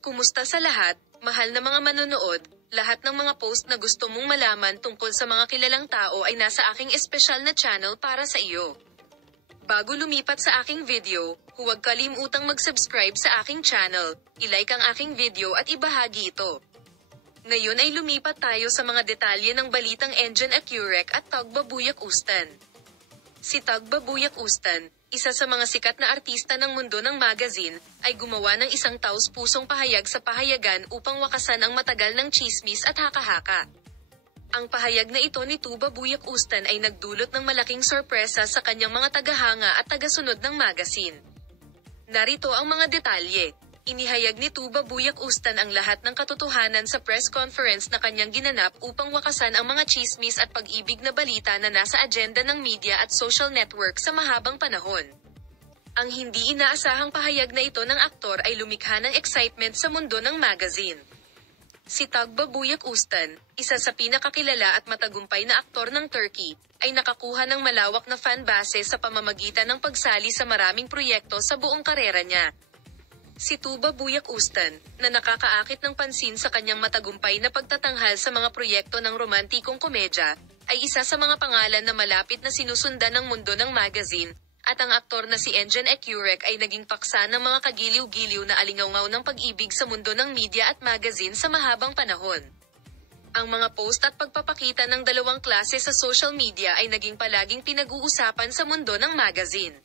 Kumusta sa lahat, mahal na mga manonood, lahat ng mga post na gusto mong malaman tungkol sa mga kilalang tao ay nasa aking espesyal na channel para sa iyo. Bago lumipat sa aking video, huwag kalimutang mag-subscribe sa aking channel, i-like ang aking video at ibahagi ito. Ngayon ay lumipat tayo sa mga detalye ng balitang Engin Akurek at Tagbabuyak Ustan. Si Tagbabuyak Ustan, isa sa mga sikat na artista ng mundo ng magazine, ay gumawa ng isang taus-pusong pahayag sa pahayagan upang wakasan ang matagal ng tsismis at haka-haka. Ang pahayag na ito ni Tagbabuyak Ustan ay nagdulot ng malaking sorpresa sa kanyang mga tagahanga at tagasunod ng magazine. Narito ang mga detalye. Inihayag ni Tagbabuyak Ustan ang lahat ng katotohanan sa press conference na kanyang ginanap upang wakasan ang mga tsismis at pag-ibig na balita na nasa agenda ng media at social network sa mahabang panahon. Ang hindi inaasahang pahayag na ito ng aktor ay lumikha ng excitement sa mundo ng magazine. Si Tagbabuyak Ustan, isa sa pinakakilala at matagumpay na aktor ng Turkey, ay nakakuha ng malawak na fanbase sa pamamagitan ng pagsali sa maraming proyekto sa buong karera niya. Si Tagbabuyak Ustan, na nakakaakit ng pansin sa kanyang matagumpay na pagtatanghal sa mga proyekto ng romantikong komedya, ay isa sa mga pangalan na malapit na sinusundan ng mundo ng magazine, at ang aktor na si Engin Akurek ay naging paksa ng mga kagiliw-giliw na alingawngaw ng pag-ibig sa mundo ng media at magazine sa mahabang panahon. Ang mga post at pagpapakita ng dalawang klase sa social media ay naging palaging pinag-uusapan sa mundo ng magazine.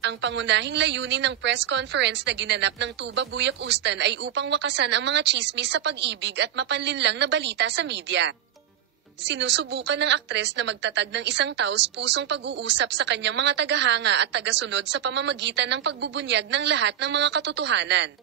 Ang pangunahing layunin ng press conference na ginanap ng Tagbabuyak Ustan ay upang wakasan ang mga tsismis sa pag-ibig at mapanlinlang na balita sa media. Sinusubukan ng aktres na magtatag ng isang taus-pusong pag-uusap sa kanyang mga tagahanga at tagasunod sa pamamagitan ng pagbubunyag ng lahat ng mga katotohanan.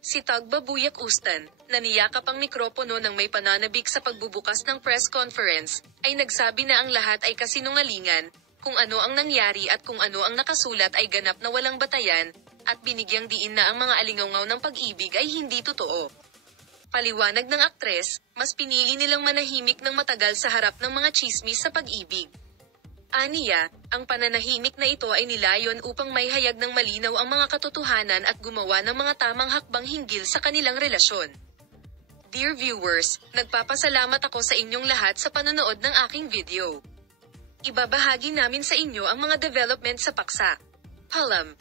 Si Tagbabuyak Ustan, na niyakap ang mikropono ng may pananabik sa pagbubukas ng press conference, ay nagsabi na ang lahat ay kasinungalingan, kung ano ang nangyari at kung ano ang nakasulat ay ganap na walang batayan, at binigyang diin na ang mga alingawngaw ng pag-ibig ay hindi totoo. Paliwanag ng aktres, mas pinili nilang manahimik ng matagal sa harap ng mga tsismis sa pag-ibig. Aniya, ang pananahimik na ito ay nilayon upang maihayag ng malinaw ang mga katotohanan at gumawa ng mga tamang hakbang hinggil sa kanilang relasyon. Dear viewers, nagpapasalamat ako sa inyong lahat sa panonood ng aking video. Ibabahagi namin sa inyo ang mga development sa paksa. Palam.